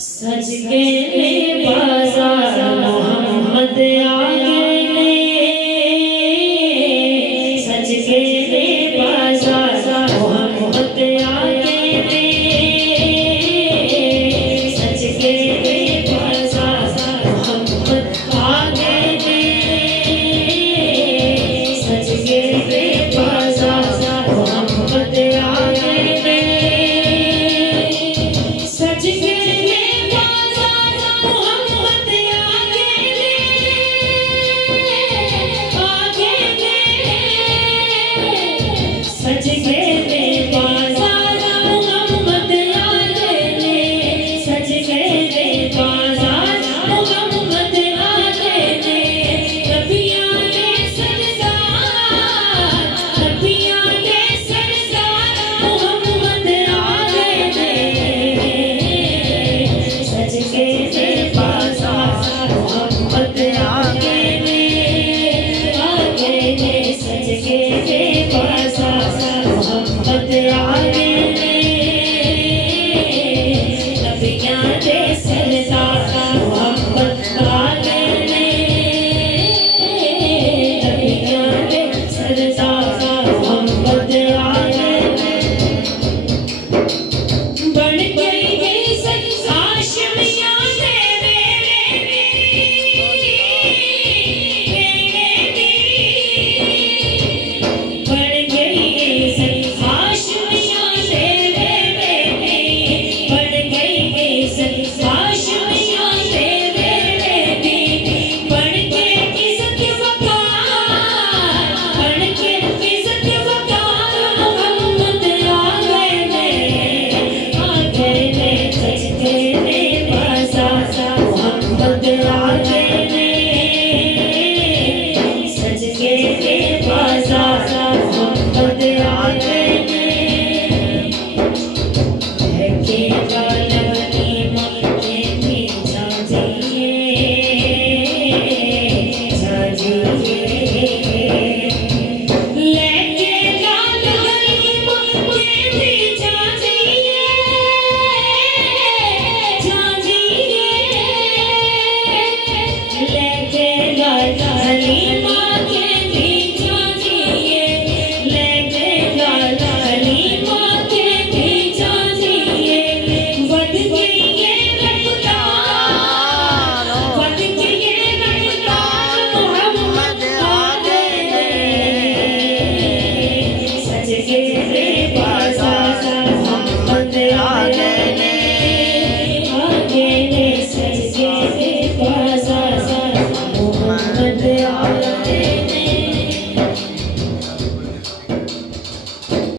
सज के बाजार मोहम्मद आ गए, सज के बाजार मोहम्मद आ गए, सज के बाजार मोहम्मद आ गए, सज के बाजार मोहम्मद आ गए, सज के सज गए बाजार मोहम्मद आ गए, सज गए बाजार मोहम्मद आ गए, नबियां के सरदार, नबियां के सरदार मोहम्मद आ गए, सज गए बाजार मोहम्मद आ गए, सज गए बाजार मोहम्मद आ गए, नबियां के सरदार मोहम्मद आ गए, नबियां के सरदार मोहम्मद आ गए, बढ़ गई इज्जत हाशमियां सज गए